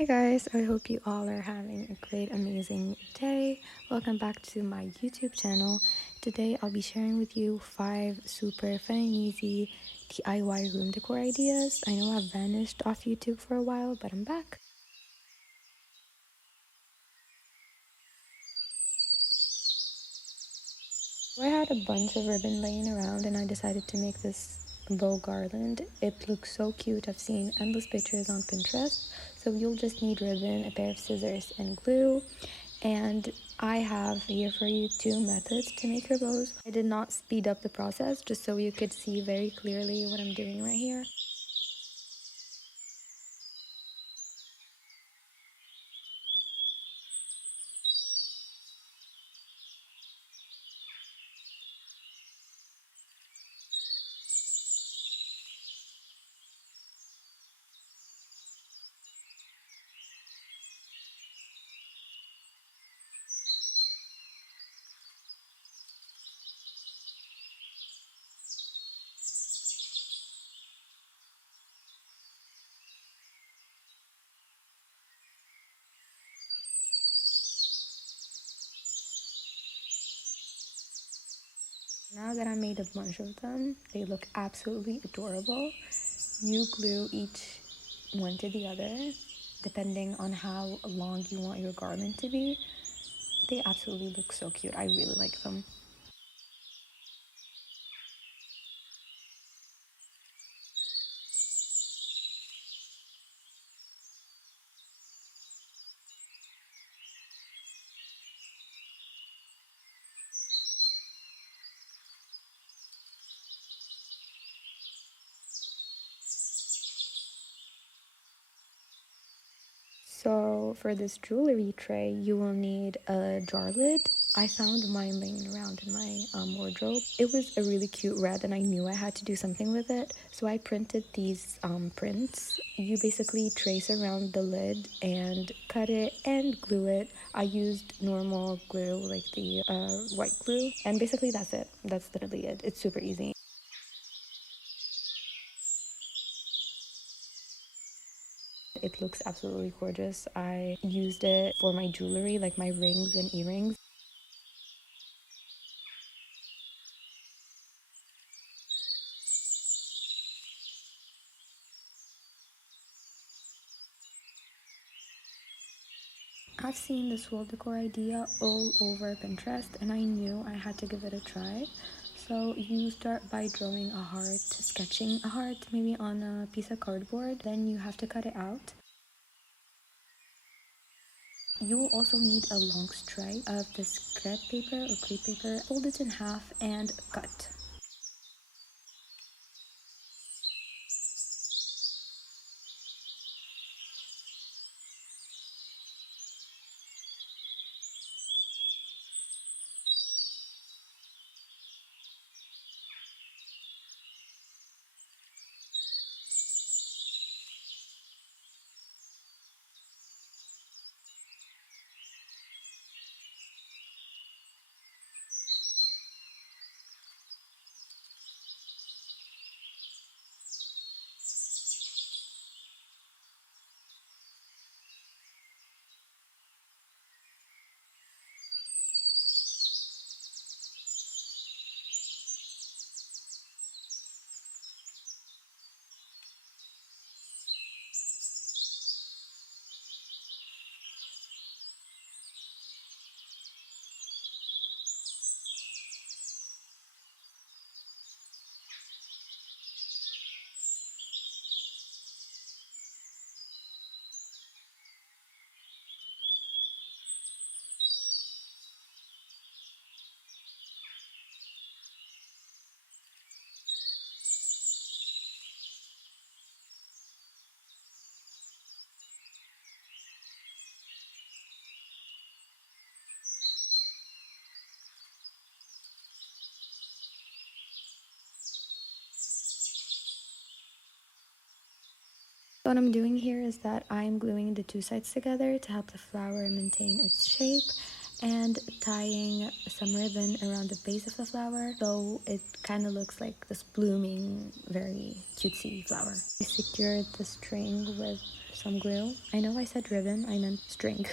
Hey guys, I hope you all are having a great, amazing day. Welcome back to my YouTube channel. Today I'll be sharing with you 5 super fun and easy DIY room decor ideas. I know I've vanished off YouTube for a while, but I'm back. I had a bunch of ribbon laying around and I decided to make this bow garland. It looks so cute. I've seen endless pictures on Pinterest. So you'll just need ribbon, a pair of scissors, and glue. And I have here for you 2 methods to make your bows. I did not speed up the process just so you could see very clearly what I'm doing right here. Now that I made a bunch of them, they look absolutely adorable. You glue each one to the other depending on how long you want your garland to be. They absolutely look so cute. I really like them. So for this jewelry tray, you will need a jar lid. I found mine laying around in my wardrobe. It was a really cute red and I knew I had to do something with it. So I printed these prints. You basically trace around the lid and cut it and glue it. I used normal glue, like the white glue. And basically that's it. That's literally it. It's super easy. It looks absolutely gorgeous. I used it for my jewelry, like my rings and earrings. I've seen this whole decor idea all over Pinterest and I knew I had to give it a try. So you start by drawing a heart, sketching a heart maybe on a piece of cardboard. Then you have to cut it out. You will also need a long stripe of this crepe paper or crepe paper. Fold it in half and cut. What I'm doing here is that I'm gluing the 2 sides together to help the flower maintain its shape. and tying some ribbon around the base of the flower so it kind of looks like this blooming, very cutesy flower. I secured the string with some glue. I know I said ribbon, I meant string.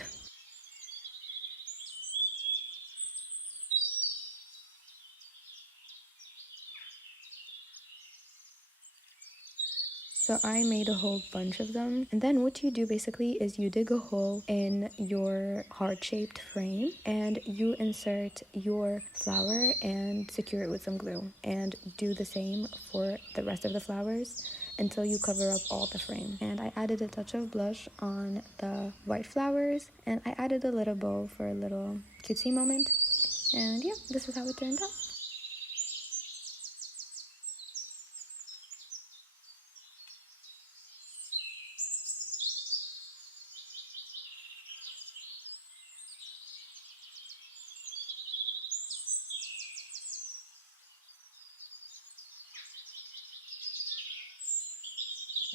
So I made a whole bunch of them. And then what you do basically is you dig a hole in your heart-shaped frame and you insert your flower and secure it with some glue. And do the same for the rest of the flowers until you cover up all the frame. And I added a touch of blush on the white flowers and I added a little bow for a little cutesy moment. And yeah, this is how it turned out.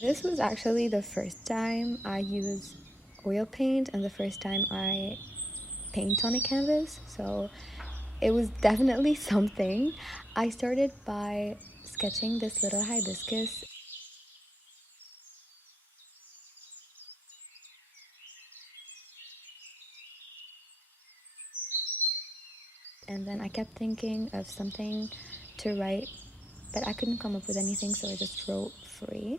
This was actually the first time I used oil paint and the first time I paint on a canvas, so it was definitely something. I started by sketching this little hibiscus and then I kept thinking of something to write, but I couldn't come up with anything, so I just wrote free.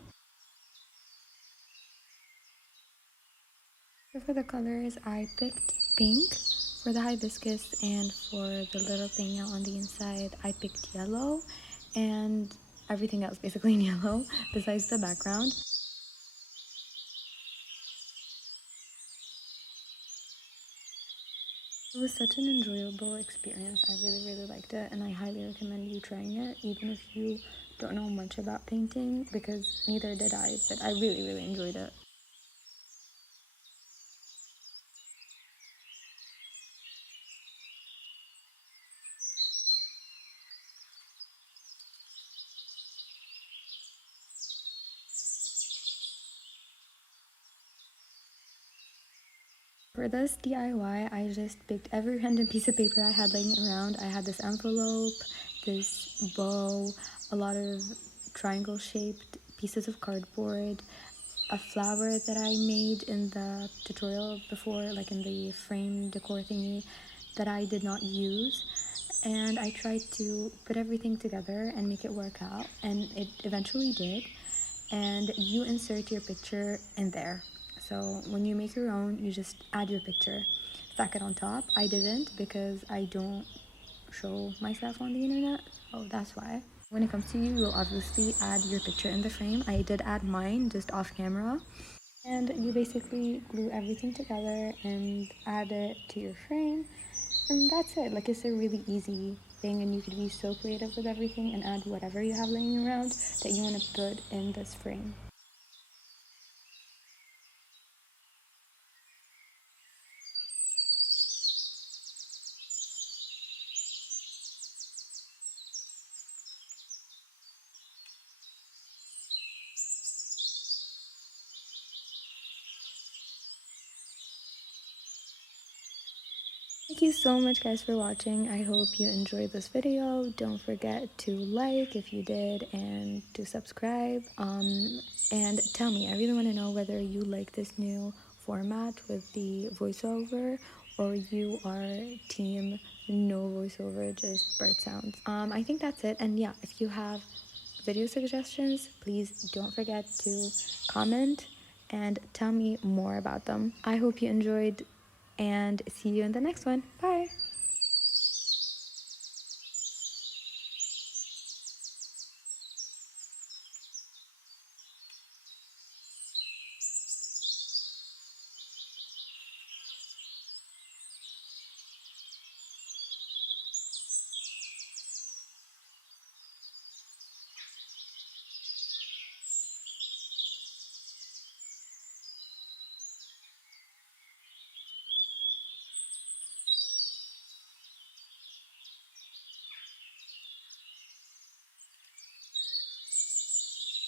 For the colors, I picked pink for the hibiscus, and for the little thing on the inside, I picked yellow, and everything else basically in yellow besides the background. It was such an enjoyable experience. I really liked it, and I highly recommend you trying it, even if you don't know much about painting, because neither did I, but I really enjoyed it. For this DIY, I just picked every random piece of paper I had laying around. I had this envelope, this bow, a lot of triangle-shaped pieces of cardboard, a flower that I made in the tutorial before, like in the frame decor thingy, that I did not use. And I tried to put everything together and make it work out, and it eventually did. And you insert your picture in there. So when you make your own, you just add your picture, stack it on top. I didn't because I don't show myself on the internet, so that's why. When it comes to you, you'll obviously add your picture in the frame. I did add mine just off camera. And you basically glue everything together and add it to your frame. And that's it. Like, it's a really easy thing, and you could be so creative with everything and add whatever you have laying around that you want to put in this frame. Thank you so much guys for watching. I hope you enjoyed this video. Don't forget to like if you did and to subscribe. And tell me, I really want to know whether you like this new format with the voiceover or you are team no voiceover, just bird sounds. I think that's it. And yeah, if you have video suggestions, please don't forget to comment and tell me more about them. I hope you enjoyed and see you in the next one. Bye!